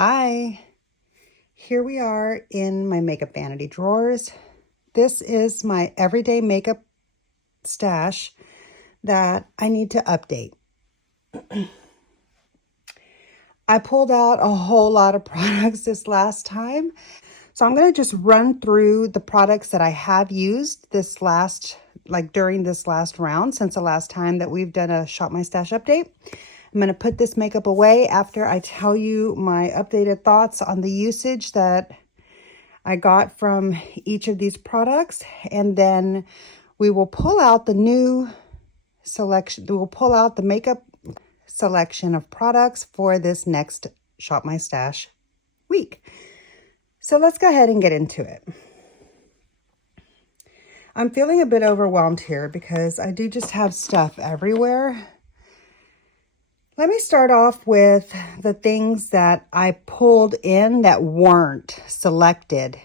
Hi, here we are in my makeup vanity drawers. This is my everyday makeup stash that I need to update. I pulled out a whole lot of products this last time. So I'm going to just run through the products that I have used during this last round since the last time that we've done a Shop My Stash update. I'm going to put this makeup away after I tell you my updated thoughts on the usage that I got from each of these products, and then we will pull out the new selection. We will pull out the makeup selection of products for this next Shop My Stash week. So let's go ahead and get into it. I'm feeling a bit overwhelmed here because I do just have stuff everywhere. Let me start off with the things that I pulled in that weren't selected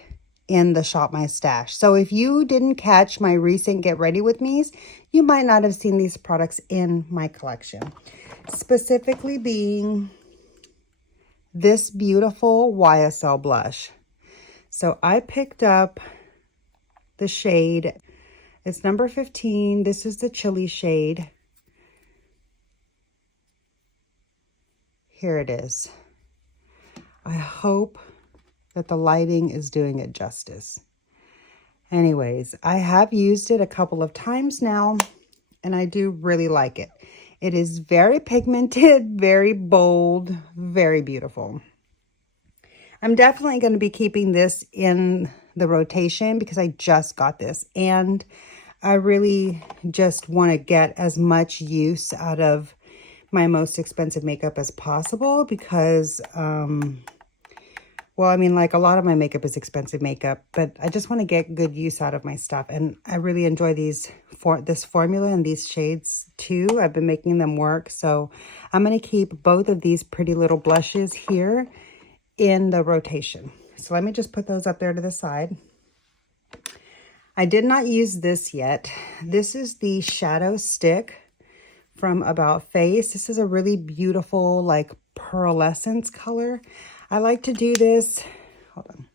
in the Shop My Stash. So if you didn't catch my recent Get Ready With Me's, you might not have seen these products in my collection. Specifically being this beautiful YSL blush. So I picked up the shade, it's number 15. This is the chili shade. Here it is. I hope that the lighting is doing it justice. Anyways, I have used it a couple of times now, and I do really like it. It is very pigmented, very bold, very beautiful. I'm definitely going to be keeping this in the rotation because I just got this, and I really just want to get as much use out of my most expensive makeup as possible because, well, I mean, like a lot of my makeup is expensive makeup, but I just want to get good use out of my stuff. And I really enjoy this formula and these shades too. I've been making them work. So I'm going to keep both of these pretty little blushes here in the rotation. So let me just put those up there to the side. I did not use this yet. This is the shadow stick from About Face. This is a really beautiful, like pearlescence color. I like to do this. Hold on.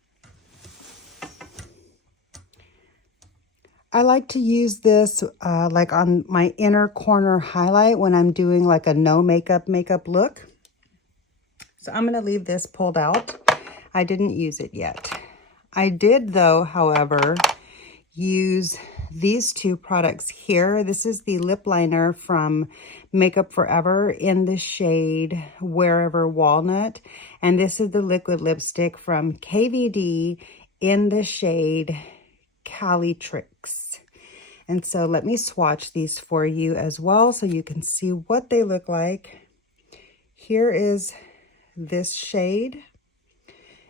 I like to use this like on my inner corner highlight when I'm doing like a no makeup look. So I'm going to leave this pulled out. I didn't use it yet. I did though, however, use these two products here. This is the lip liner from Makeup Forever in the shade Wherever Walnut. And this is the liquid lipstick from KVD in the shade Cali Tricks. And so let me swatch these for you as well so you can see what they look like. Here is this shade.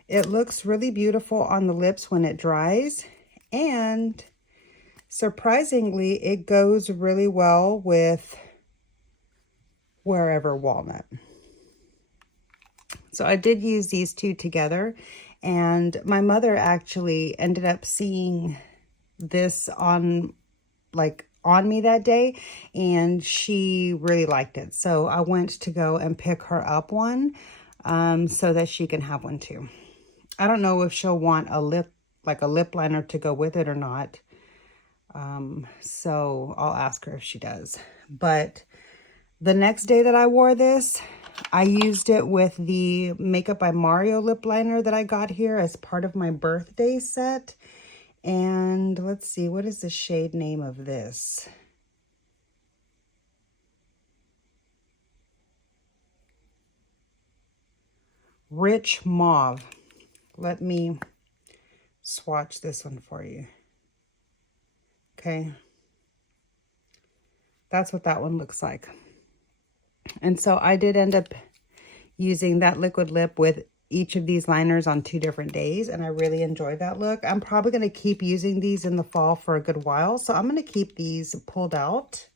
It looks really beautiful on the lips when it dries, and surprisingly, it goes really well with Wherever Walnut. So I did use these two together, and my mother actually ended up seeing this on me that day, and she really liked it. So I went to go and pick her up one so that she can have one too. I don't know if she'll want a lip liner to go with it or not. So I'll ask her if she does. But the next day that I wore this, I used it with the Makeup by Mario lip liner that I got here as part of my birthday set. And let's see, what is the shade name of this? Rich Mauve. Let me swatch this one for you. Okay. That's what that one looks like. And so I did end up using that liquid lip with each of these liners on 2 different days, and I really enjoyed that look. I'm probably going to keep using these in the fall for a good while, so I'm going to keep these pulled out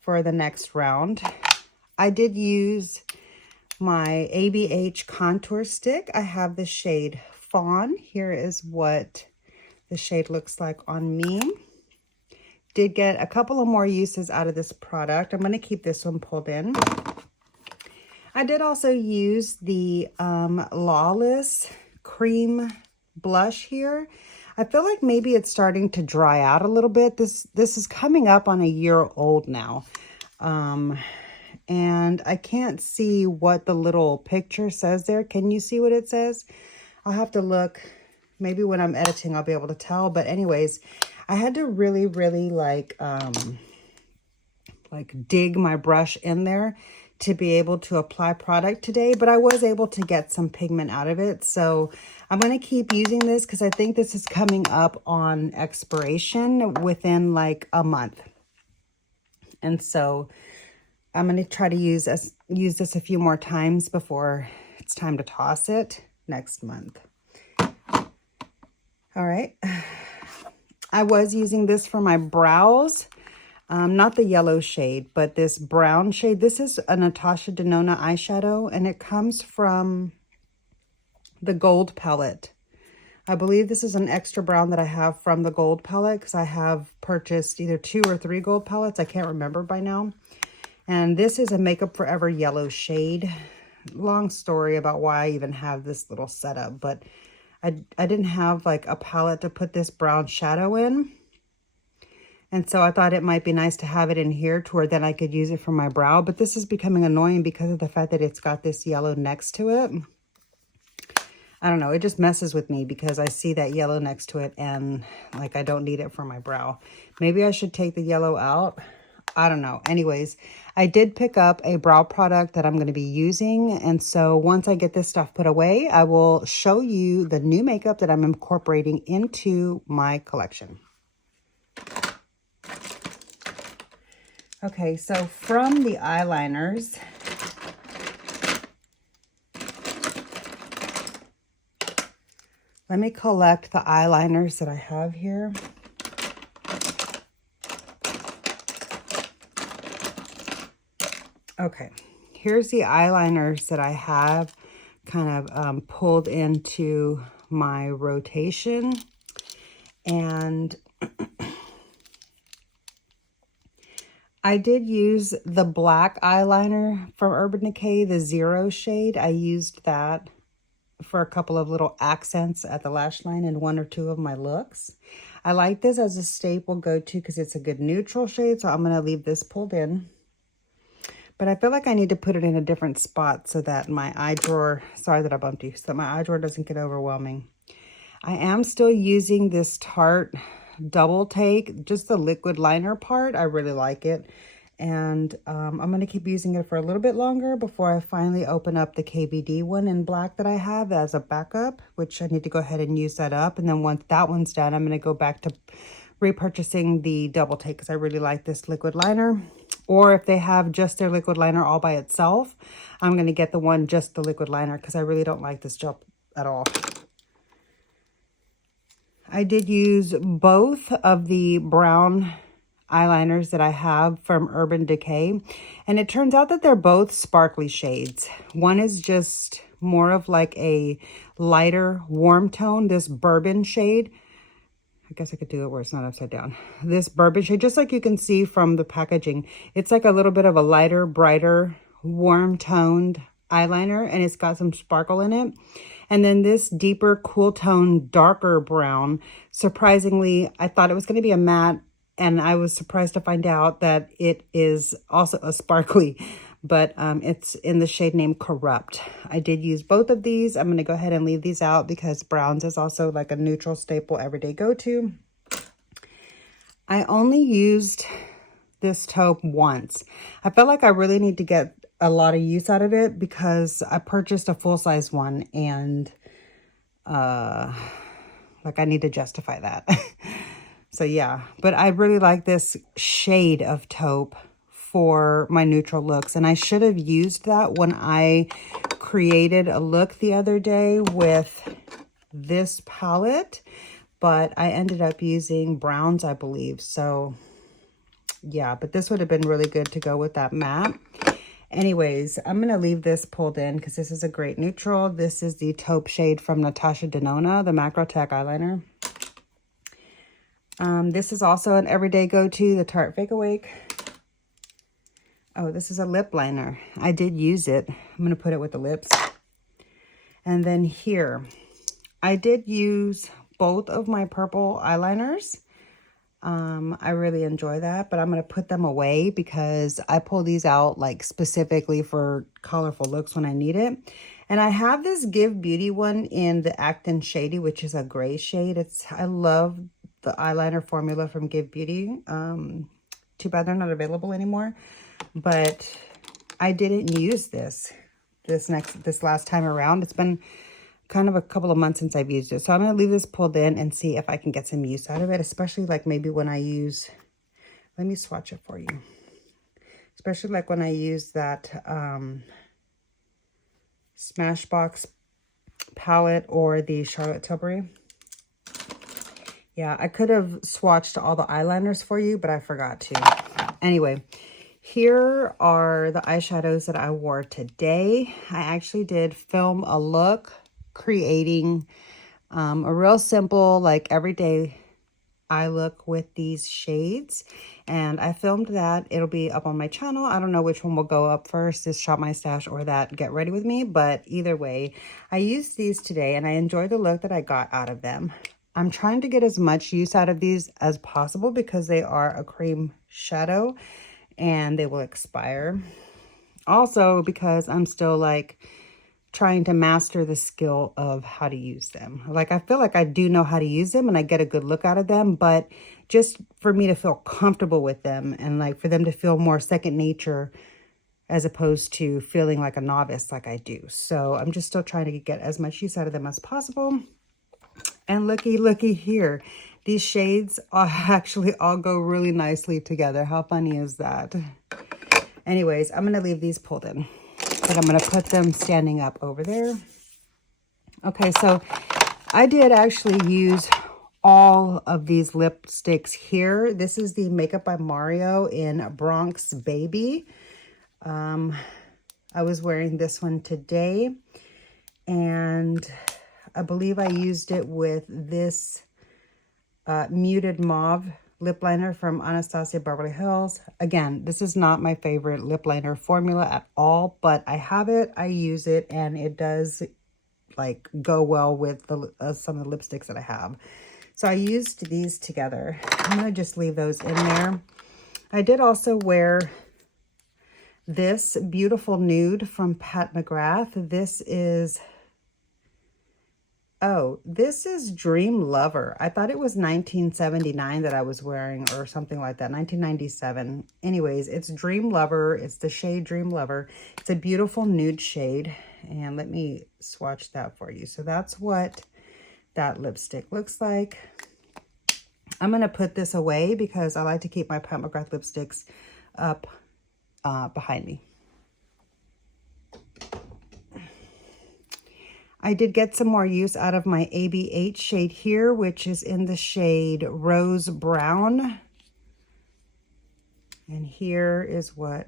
for the next round. I did use my ABH contour stick. I have the shade Fawn. Here is what the shade looks like on me. Did get a couple of more uses out of this product. I'm going to keep this one pulled in. I did also use the Lawless cream blush here. I feel like maybe it's starting to dry out a little bit. This is coming up on a year old now. And I can't see what the little picture says there. Can you see what it says? I'll have to look. Maybe when I'm editing, I'll be able to tell. But anyways, I had to really, really like dig my brush in there to be able to apply product today, but I was able to get some pigment out of it. So I'm going to keep using this because I think this is coming up on expiration within like a month. And so I'm going to try to use this a few more times before it's time to toss it next month. All right. I was using this for my brows. Not the yellow shade, but this brown shade. This is a Natasha Denona eyeshadow, and it comes from the gold palette. I believe this is an extra brown that I have from the gold palette because I have purchased either 2 or 3 gold palettes. I can't remember by now. And this is a Makeup Forever yellow shade. Long story about why I even have this little setup, but I didn't have like a palette to put this brown shadow in. And so I thought it might be nice to have it in here to where then I could use it for my brow. But this is becoming annoying because of the fact that it's got this yellow next to it. I don't know. It just messes with me because I see that yellow next to it and like I don't need it for my brow. Maybe I should take the yellow out. I don't know. Anyways, I did pick up a brow product that I'm going to be using. And so once I get this stuff put away, I will show you the new makeup that I'm incorporating into my collection. Okay, so from the eyeliners, let me collect the eyeliners that I have here. Okay, here's the eyeliners that I have kind of pulled into my rotation. And I did use the black eyeliner from Urban Decay, the 0 shade. I used that for a couple of little accents at the lash line in 1 or 2 of my looks. I like this as a staple go-to because it's a good neutral shade, so I'm going to leave this pulled in. But I feel like I need to put it in a different spot so that my eye drawer, sorry that I bumped you, so that my eye drawer doesn't get overwhelming. I am still using this Tarte double take, just the liquid liner part. I really like it. And I'm going to keep using it for a little bit longer before I finally open up the KVD one in black that I have as a backup, which I need to go ahead and use that up. And then once that one's done, I'm going to go back to repurchasing the double take because I really like this liquid liner. Or if they have just their liquid liner all by itself, I'm going to get the one just the liquid liner because I really don't like this gel at all. I did use both of the brown eyeliners that I have from Urban Decay, and it turns out that they're both sparkly shades. One is just more of like a lighter warm tone, this bourbon shade. I guess I could do it where it's not upside down. This bourbon shade, just like you can see from the packaging, it's like a little bit of a lighter, brighter, warm toned eyeliner, and it's got some sparkle in it. And then this deeper, cool tone, darker brown. Surprisingly, I thought it was going to be a matte, and I was surprised to find out that it is also a sparkly, but it's in the shade name Corrupt. I did use both of these. I'm going to go ahead and leave these out because browns is also like a neutral staple everyday go-to. I only used this taupe once. I felt like I really need to get a lot of use out of it because I purchased a full-size one and like I need to justify that. So yeah, but I really like this shade of taupe for my neutral looks, and I should have used that when I created a look the other day with this palette, but I ended up using browns, I believe. So yeah, but this would have been really good to go with that matte. Anyways, I'm going to leave this pulled in because this is a great neutral. This is the taupe shade from Natasha Denona, the Macro Tack eyeliner. This is also an everyday go-to, the Tarte Fake Awake. Oh, this is a lip liner. I did use it. I'm going to put it with the lips. And then here, I did use both of my purple eyeliners. I really enjoy that, but I'm going to put them away because I pull these out like specifically for colorful looks when I need it. And I have this Give Beauty one in the Actin Shady, which is a gray shade. I love the eyeliner formula from Give Beauty. Too bad they're not available anymore, but I didn't use this last time around. It's been kind of a couple of months since I've used it. So I'm going to leave this pulled in and see if I can get some use out of it, especially like maybe when I use, let me swatch it for you. Especially like when I use that Smashbox palette or the Charlotte Tilbury. Yeah, I could have swatched all the eyeliners for you, but I forgot to. Anyway, here are the eyeshadows that I wore today. I actually did film a look creating a real simple, like everyday eye look with these shades. And I filmed that. It'll be up on my channel. I don't know which one will go up first, this Shop My Stash or that Get Ready With Me. But either way, I used these today and I enjoyed the look that I got out of them. I'm trying to get as much use out of these as possible because they are a cream shadow and they will expire. Also because I'm still like trying to master the skill of how to use them. Like I feel like I do know how to use them and I get a good look out of them, but just for me to feel comfortable with them and like for them to feel more second nature as opposed to feeling like a novice like I do. So I'm just still trying to get as much use out of them as possible. And looky here. These shades actually all go really nicely together. How funny is that? Anyways, I'm going to leave these pulled in. But I'm going to put them standing up over there. Okay, so I did actually use all of these lipsticks here. This is the Makeup by Mario in Bronx Baby. I was wearing this one today. And I believe I used it with this Muted Mauve lip liner from Anastasia Beverly Hills. Again, this is not my favorite lip liner formula at all, but I have it, I use it, and it does like go well with the some of the lipsticks that I have. So I used these together. I'm gonna just leave those in there. I did also wear this beautiful nude from Pat McGrath. This is Dream Lover. I thought it was 1979 that I was wearing or something like that, 1997. Anyways, it's Dream Lover. It's the shade Dream Lover. It's a beautiful nude shade. And let me swatch that for you. So that's what that lipstick looks like. I'm going to put this away because I like to keep my Pat McGrath lipsticks up behind me. I did get some more use out of my AB8 shade here, which is in the shade Rose Brown. And here is what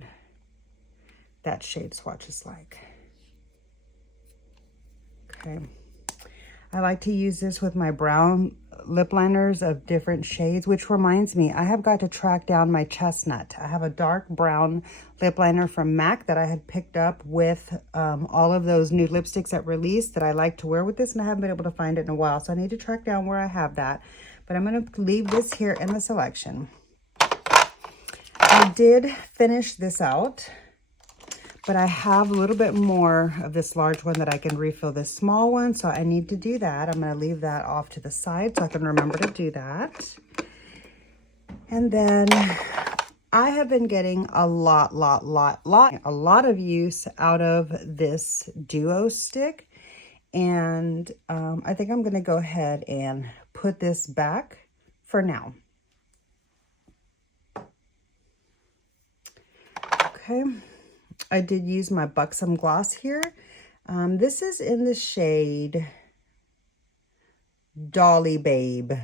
that shade swatch is like. Okay. I like to use this with my brown lip liners of different shades, which reminds me, I have got to track down my chestnut. I have a dark brown lip liner from MAC that I had picked up with all of those new lipsticks that released that I like to wear with this, and I haven't been able to find it in a while, so I need to track down where I have that. But I'm going to leave this here in the selection. I did finish this out, but I have a little bit more of this large one that I can refill this small one. So I need to do that. I'm going to leave that off to the side so I can remember to do that. And then I have been getting a lot of use out of this duo stick. And I think I'm going to go ahead and put this back for now. Okay. I did use my Buxom gloss here. This is in the shade Dolly Babe.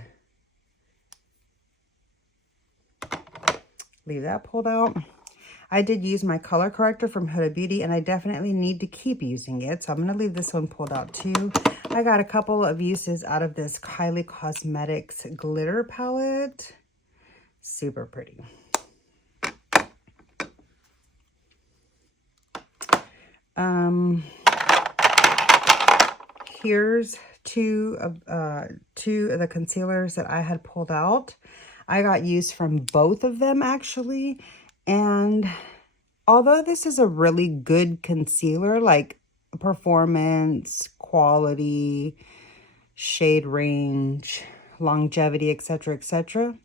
Leave that pulled out. I did use my color corrector from Huda Beauty, and I definitely need to keep using it. So I'm going to leave this one pulled out too. I got a couple of uses out of this Kylie Cosmetics glitter palette. Super pretty. Here's two of the concealers that I had pulled out. I got use from both of them actually. And although this is a really good concealer, like performance, quality, shade range, longevity, etc., etc.,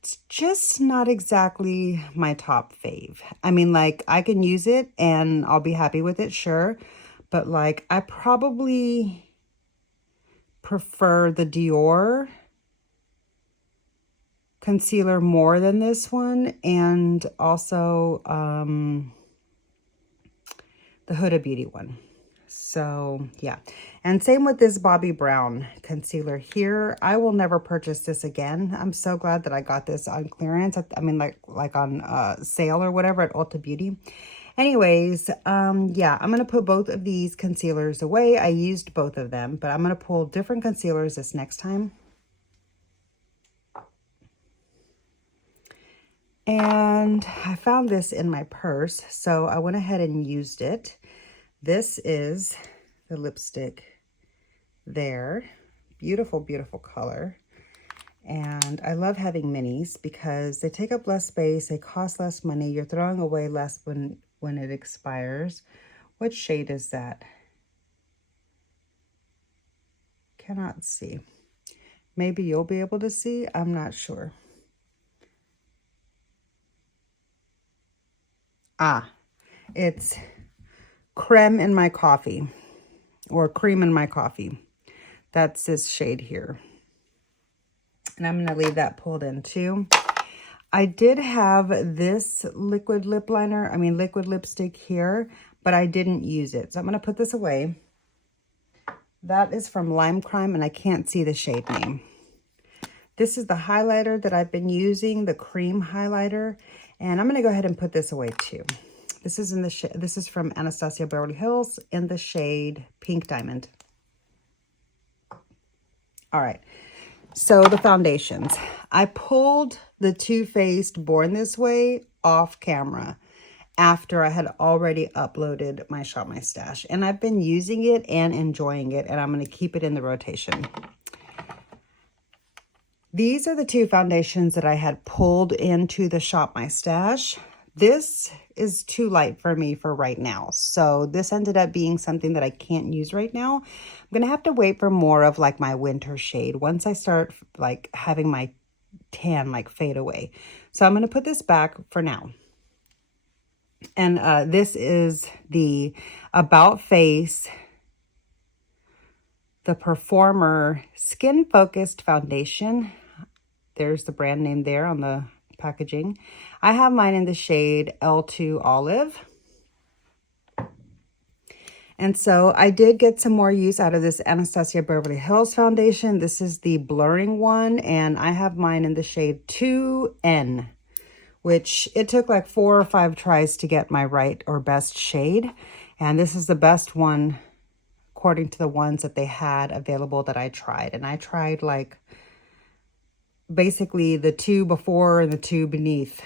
it's just not exactly my top fave. I mean, like, I can use it and I'll be happy with it, sure. But, like, I probably prefer the Dior concealer more than this one. And also the Huda Beauty one. So, yeah. And same with this Bobbi Brown concealer here. I will never purchase this again. I'm so glad that I got this on clearance. I mean, like on sale or whatever at Ulta Beauty. Anyways, yeah, I'm going to put both of these concealers away. I used both of them, but I'm going to pull different concealers this next time. And I found this in my purse, so I went ahead and used it. This is the lipstick there. Beautiful, beautiful color. And I love having minis because they take up less space, they cost less money, you're throwing away less when it expires. What shade is that? Cannot see. Maybe you'll be able to see, I'm not sure. Ah, it's creme in my coffee, or cream in my coffee. That's this shade here. And I'm going to leave that pulled in too. I did have this liquid lip liner, liquid lipstick here, but I didn't use it. So I'm going to put this away. That is from Lime Crime, and I can't see the shade name. This is the highlighter that I've been using, the cream highlighter, and I'm going to go ahead and put this away too. This is in the this is from Anastasia Beverly Hills in the shade Pink Diamond. All right. So the foundations. I pulled the Too Faced Born This Way off camera after I had already uploaded my Shop My Stash. And I've been using it and enjoying it, and I'm going to keep it in the rotation. These are the two foundations that I had pulled into the Shop My Stash. This is too light for me for right now. So this ended up being something that I can't use right now. I'm going to have to wait for more of like my winter shade once I start like having my tan like fade away. So I'm going to put this back for now. And this is the About Face, the Performer Skin Focused Foundation. There's the brand name there on the packaging. I have mine in the shade L2 Olive. And so I did get some more use out of this Anastasia Beverly Hills foundation. This is the blurring one, and I have mine in the shade 2N, which it took like 4 or 5 tries to get my right or best shade. And this is the best one according to the ones that they had available that I tried. And I tried like basically the 2 before and the 2 beneath,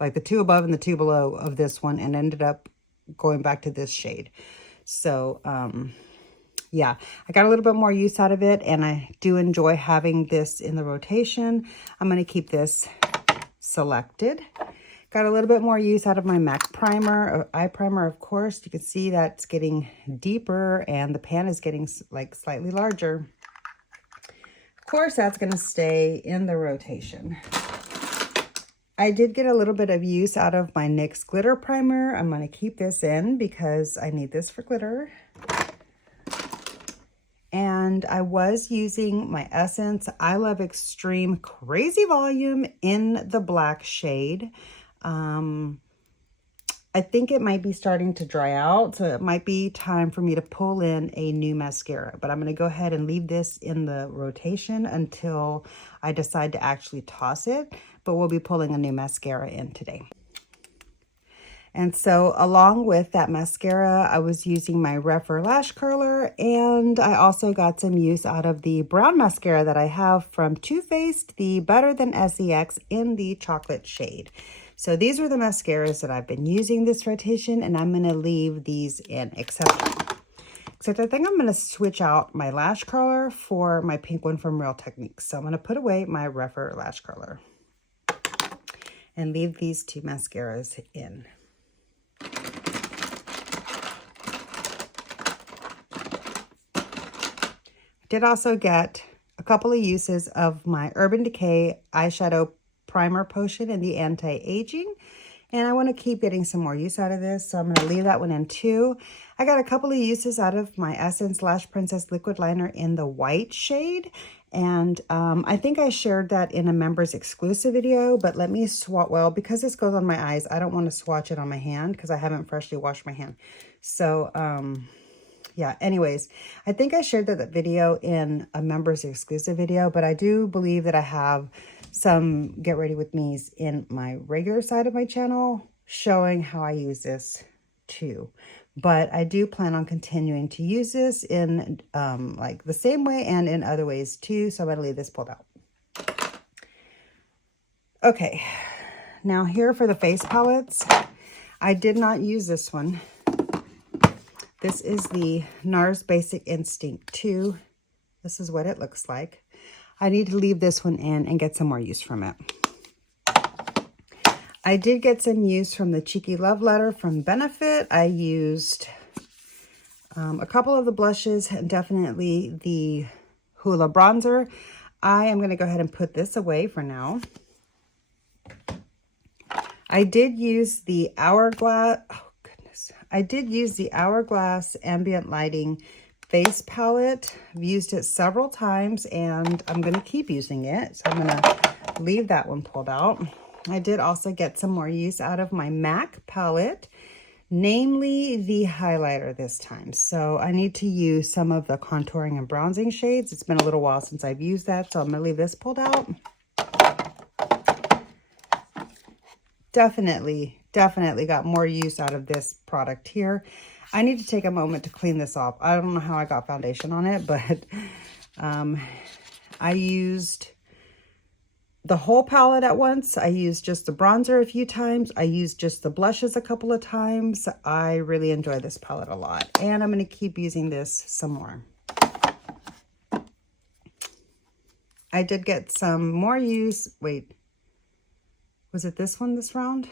like the 2 above and the 2 below of this one, and ended up going back to this shade. So yeah, I got a little bit more use out of it, and I do enjoy having this in the rotation. I'm going to keep this selected. Got a little bit more use out of my MAC primer, eye primer, of course. You can see that's getting deeper and the pan is getting like slightly larger. Of course, that's going to stay in the rotation. I did get a little bit of use out of my NYX glitter primer. I'm going to keep this in because I need this for glitter. And I was using my Essence I Love Extreme Crazy Volume in the black shade. I think it might be starting to dry out, so it might be time for me to pull in a new mascara. But I'm going to go ahead and leave this in the rotation until I decide to actually toss it. But we'll be pulling a new mascara in today. And so along with that mascara, I was using my Rephr Lash Curler, and I also got some use out of the brown mascara that I have from Too Faced, the Better Than SEX in the chocolate shade. So these are the mascaras that I've been using this rotation, and I'm going to leave these in, except I think I'm going to switch out my lash curler for my pink one from Real Techniques. So I'm going to put away my Refer lash curler and leave these two mascaras in. Did also get a couple of uses of my Urban Decay eyeshadow primer potion in the anti-aging, and I want to keep getting some more use out of this, so I'm going to leave that one in too. I got a couple of uses out of my Essence Lash Princess liquid liner in the white shade, and I think I shared that in a members exclusive video, but let me swatch, well, because this goes on my eyes, I don't want to swatch it on my hand because I haven't freshly washed my hand. So yeah, anyways, I think I shared that video in a members exclusive video, but I do believe that I have some Get Ready With Me's in my regular side of my channel showing how I use this too. But I do plan on continuing to use this in like the same way and in other ways too. So I'm going to leave this pulled out. Okay, now here for the face palettes. I did not use this one. This is the NARS Basic Instinct 2. This is what it looks like. I need to leave this one in and get some more use from it. I did get some use from the Cheeky Love Letter from Benefit. I used a couple of the blushes and definitely the Hoola bronzer. I am going to go ahead and put this away for now. I did use the Hourglass. I did use the Hourglass Ambient Lighting face palette. I've used it several times and I'm going to keep using it. So I'm going to leave that one pulled out. I did also get some more use out of my MAC palette, namely the highlighter this time. So I need to use some of the contouring and bronzing shades. It's been a little while since I've used that, so I'm going to leave this pulled out. Definitely got more use out of this product here. I need to take a moment to clean this off. I don't know how I got foundation on it, but I used the whole palette at once. I used just the bronzer a few times. I used just the blushes a couple of times. I really enjoy this palette a lot, and I'm going to keep using this some more. I did get some more use. Wait, was it this one this round?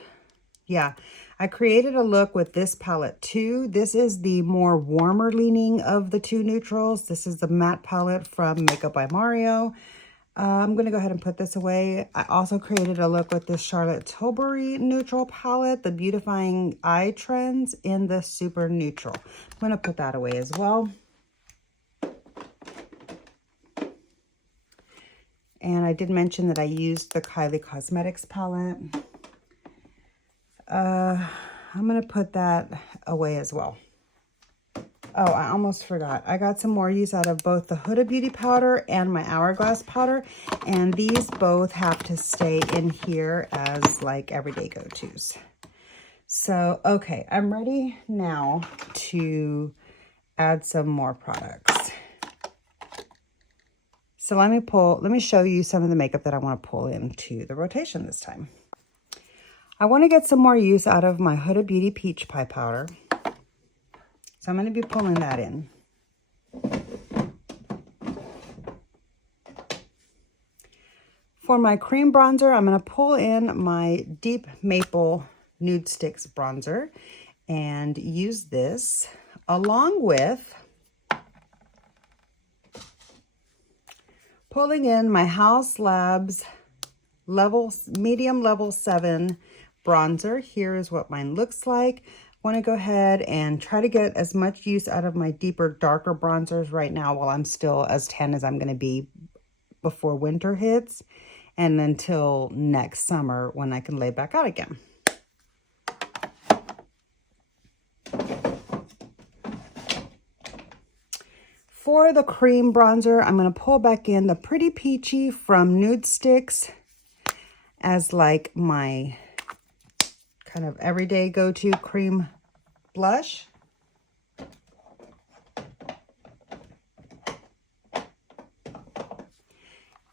Yeah, I created a look with this palette too. This is the more warmer leaning of the two neutrals. This is the matte palette from Makeup by Mario. I'm going to go ahead and put this away. I also created a look with this Charlotte Tilbury neutral palette, the Beautifying Eye Trends in the super neutral. I'm going to put that away as well. And I did mention that I used the Kylie Cosmetics palette. I'm going to put that away as well. Oh, I almost forgot. I got some more use out of both the Huda Beauty powder and my Hourglass powder. And these both have to stay in here as like everyday go-tos. So, okay, I'm ready now to add some more products. So let me show you some of the makeup that I want to pull into the rotation this time. I want to get some more use out of my Huda Beauty Peach Pie powder. So I'm going to be pulling that in. For my cream bronzer, I'm going to pull in my Deep Maple Nude Sticks bronzer and use this along with pulling in my Haus Labs medium level 7 bronzer. Here is what mine looks like. I want to go ahead and try to get as much use out of my deeper, darker bronzers right now while I'm still as tan as I'm going to be before winter hits and until next summer when I can lay back out again. For the cream bronzer, I'm going to pull back in the Pretty Peachy from Nude Sticks as like my kind of everyday go-to cream blush.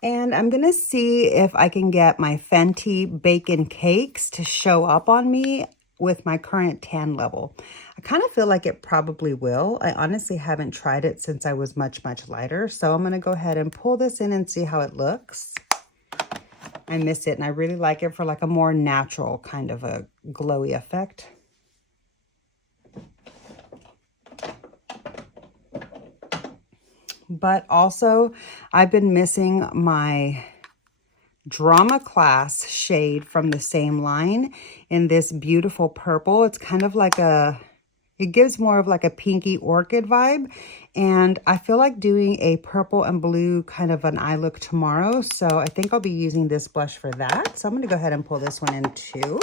And I'm going to see if I can get my Fenty Bacon Cakes to show up on me with my current tan level. I kind of feel like it probably will. I honestly haven't tried it since I was much, much lighter. So I'm going to go ahead and pull this in and see how it looks. I miss it, and I really like it for like a more natural kind of a glowy effect. But also, I've been missing my Drama Class shade from the same line in this beautiful purple. It's kind of like it gives more of like a pinky orchid vibe. And I feel like doing a purple and blue kind of an eye look tomorrow. So I think I'll be using this blush for that. So I'm going to go ahead and pull this one in too.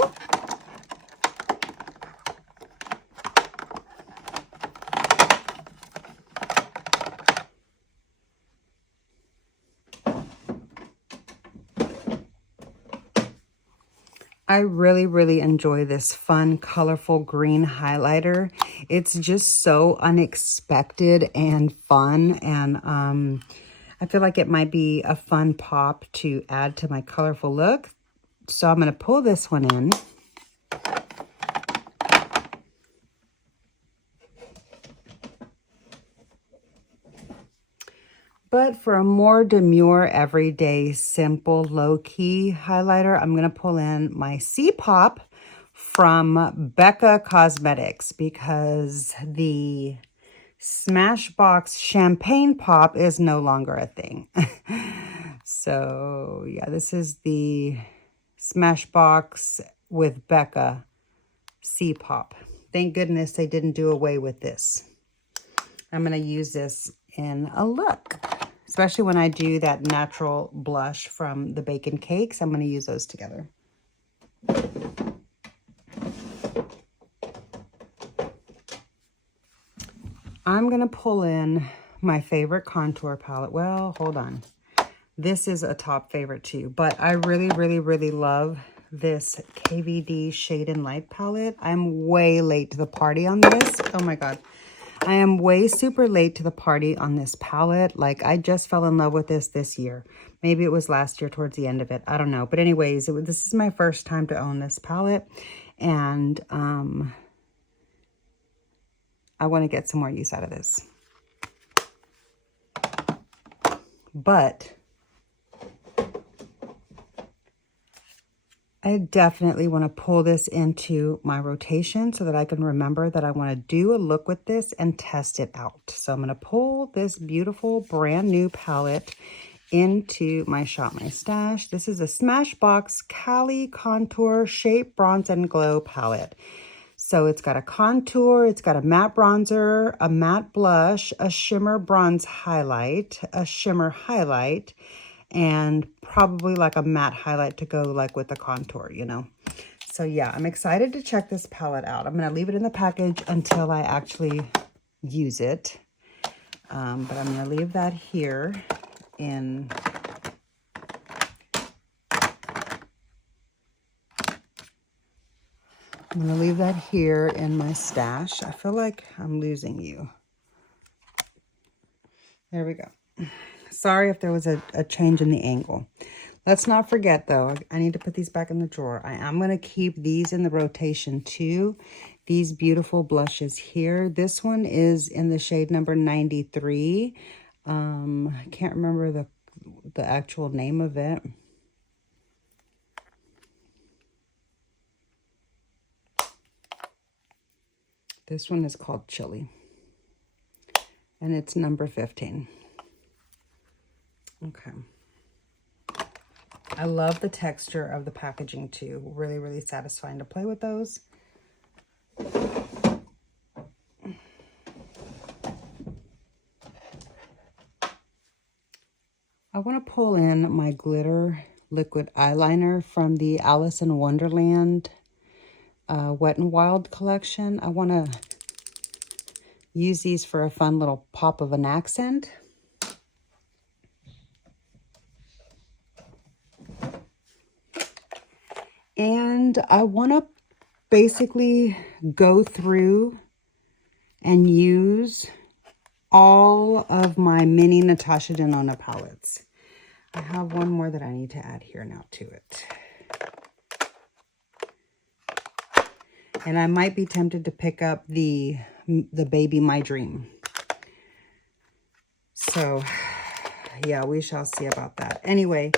I really, really enjoy this fun, colorful green highlighter. It's just so unexpected and fun. And I feel like it might be a fun pop to add to my colorful look. So I'm going to pull this one in. But for a more demure, everyday, simple, low-key highlighter, I'm going to pull in my C-Pop from Becca Cosmetics because the Smashbox Champagne Pop is no longer a thing. So, yeah, this is the Smashbox with Becca C-Pop. Thank goodness they didn't do away with this. I'm going to use this in a look, especially when I do that natural blush from the Bacon Cakes. I'm going to use those together. I'm going to pull in my favorite contour palette. Well, hold on. This is a top favorite too, but I really, really, really love this KVD Shade and Light palette. I'm way late to the party on this. Oh my God. I am way super late to the party on this palette. Like, I just fell in love with this year. Maybe it was last year towards the end of it. I don't know. But anyways, this is my first time to own this palette. And I want to get some more use out of this. But I definitely want to pull this into my rotation so that I can remember that I want to do a look with this and test it out. So I'm going to pull this beautiful brand new palette into my Shop My Stash. This is a Smashbox Cali Contour Shape Bronze and Glow palette. So it's got a contour, it's got a matte bronzer, a matte blush, a shimmer bronze highlight, a shimmer highlight, and probably like a matte highlight to go like with the contour, you know. So yeah, I'm excited to check this palette out. I'm going to leave it in the package until I actually use it. But I'm going to leave that here in... I'm going to leave that here in my stash. I feel like I'm losing you. There we go. Sorry if there was a change in the angle. Let's not forget, though, I need to put these back in the drawer. I am going to keep these in the rotation, too. These beautiful blushes here. This one is in the shade number 93. I can't remember the actual name of it. This one is called Chili. And it's number 15. Okay. I love the texture of the packaging too. Really, really satisfying to play with those. I want to pull in my glitter liquid eyeliner from the Alice in Wonderland Wet n Wild collection. I want to use these for a fun little pop of an accent. And I want to basically go through and use all of my mini Natasha Denona palettes. I have one more that I need to add here now to it. And I might be tempted to pick up the Baby My Dream. So, yeah, we shall see about that. Anyway,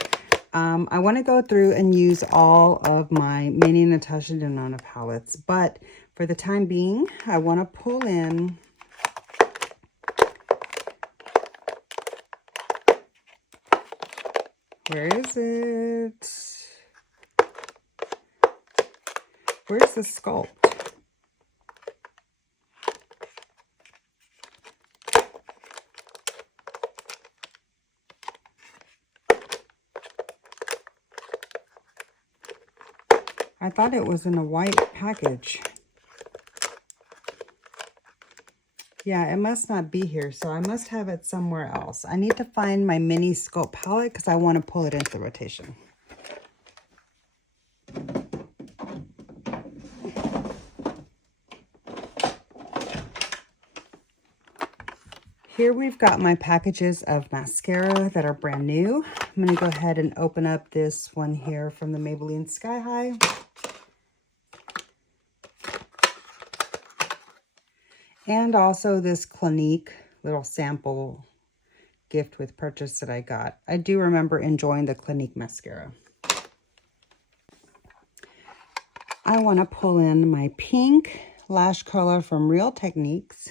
I want to go through and use all of my mini Natasha Denona palettes. But for the time being, I want to pull in where is it? Where's the sculpt? I thought it was in a white package. Yeah, it must not be here, so I must have it somewhere else. I need to find my mini sculpt palette because I want to pull it into the rotation. Here we've got my packages of mascara that are brand new. I'm going to go ahead and open up this one here from the Maybelline Sky High. And also this Clinique little sample gift with purchase that I got. I do remember enjoying the Clinique mascara. I want to pull in my pink lash color from Real Techniques.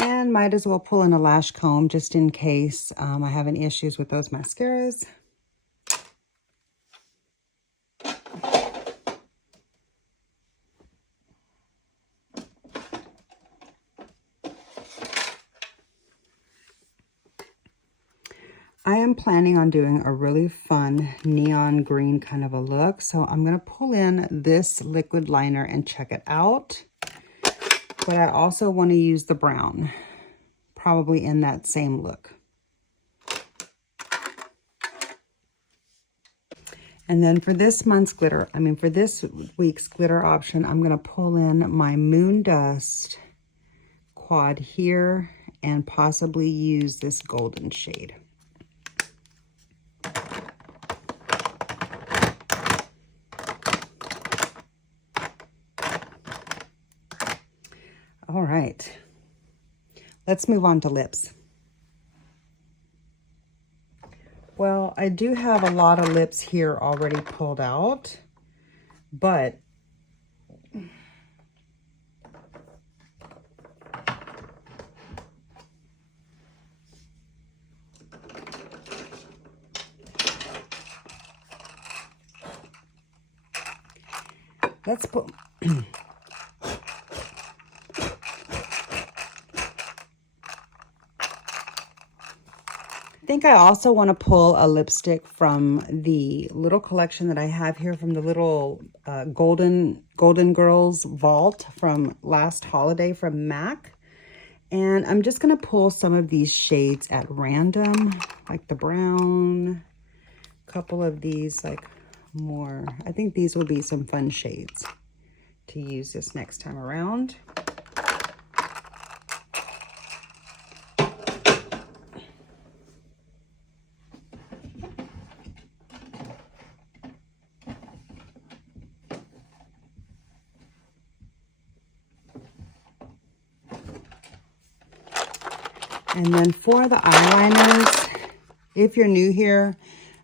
And might as well pull in a lash comb just in case I have any issues with those mascaras. I am planning on doing a really fun neon green kind of a look. So I'm going to pull in this liquid liner and check it out. But I also want to use the brown, probably in that same look. And then for this month's glitter, for this week's glitter option, I'm going to pull in my Moon Dust quad here and possibly use this golden shade. All right, let's move on to lips. Well, I do have a lot of lips here already pulled out, but let's put... I think I also want to pull a lipstick from the little collection that I have here from the little Golden Girls vault from last holiday from MAC. And I'm just going to pull some of these shades at random, like the brown, a couple of these like more. I think these will be some fun shades to use this next time around. And then for the eyeliners, if you're new here,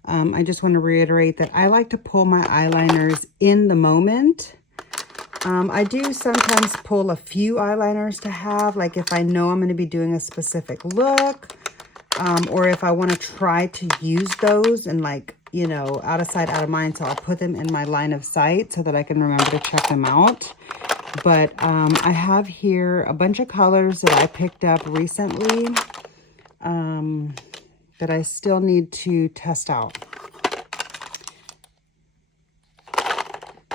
I just want to reiterate that I like to pull my eyeliners in the moment. I do sometimes pull a few eyeliners to have, like if I know I'm going to be doing a specific look, or if I want to try to use those and like, you know, out of sight, out of mind. So I'll put them in my line of sight so that I can remember to check them out. But I have here a bunch of colors that I picked up recently that I still need to test out.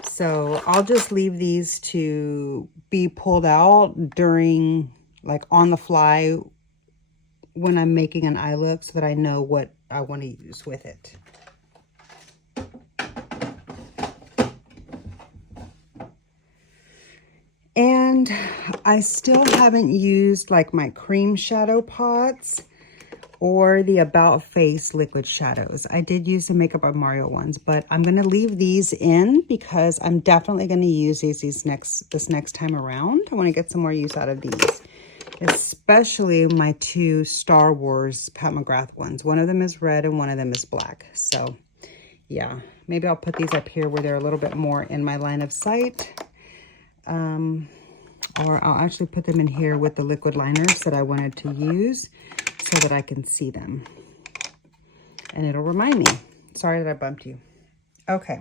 So I'll just leave these to be pulled out during, like on the fly when I'm making an eye look so that I know what I want to use with it. And I still haven't used like my cream shadow pots. or the About Face liquid shadows. I did use the Makeup by Mario ones, but I'm going to leave these in because I'm definitely going to use these this next time around. I want to get some more use out of these, especially my two Star Wars Pat McGrath ones. One of them is red and one of them is black. So yeah, maybe I'll put these up here where they're a little bit more in my line of sight. Or I'll actually put them in here with the liquid liners that I wanted to use so that I can see them. And it'll remind me. Sorry that I bumped you. Okay.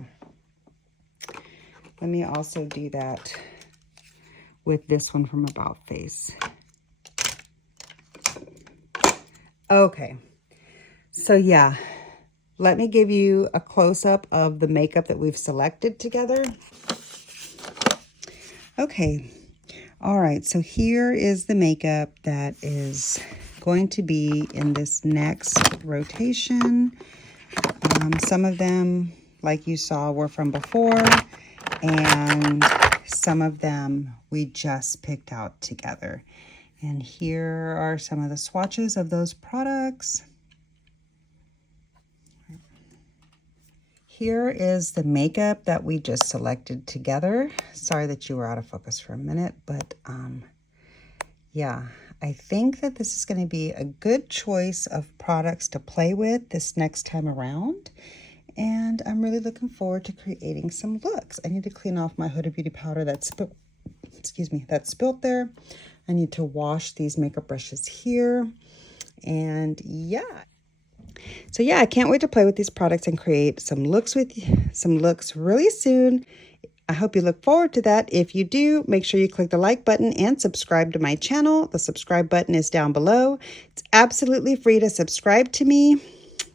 Let me also do that with this one from About Face. Okay. So yeah, let me give you a close-up of the makeup that we've selected together. Okay. All right, so here is the makeup that is going to be in this next rotation. Some of them, like you saw, were from before, and some of them we just picked out together. And here are some of the swatches of those products. Here is the makeup that we just selected together. Sorry that you were out of focus for a minute, but yeah, I think that this is going to be a good choice of products to play with this next time around. And I'm really looking forward to creating some looks. I need to clean off my Huda Beauty powder that's spilled there. I need to wash these makeup brushes here. And yeah. So yeah, I can't wait to play with these products and create some looks really soon. I hope you look forward to that. If you do, make sure you click the like button and subscribe to my channel. The subscribe button is down below. It's absolutely free to subscribe to me.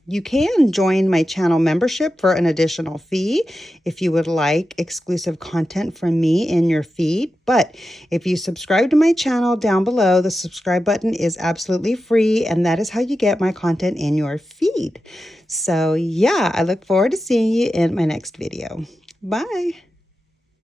You can join my channel membership for an additional fee if you would like exclusive content from me in your feed. But if you subscribe to my channel down below, the subscribe button is absolutely free, and that is how you get my content in your feed. So yeah, I look forward to seeing you in my next video. Bye.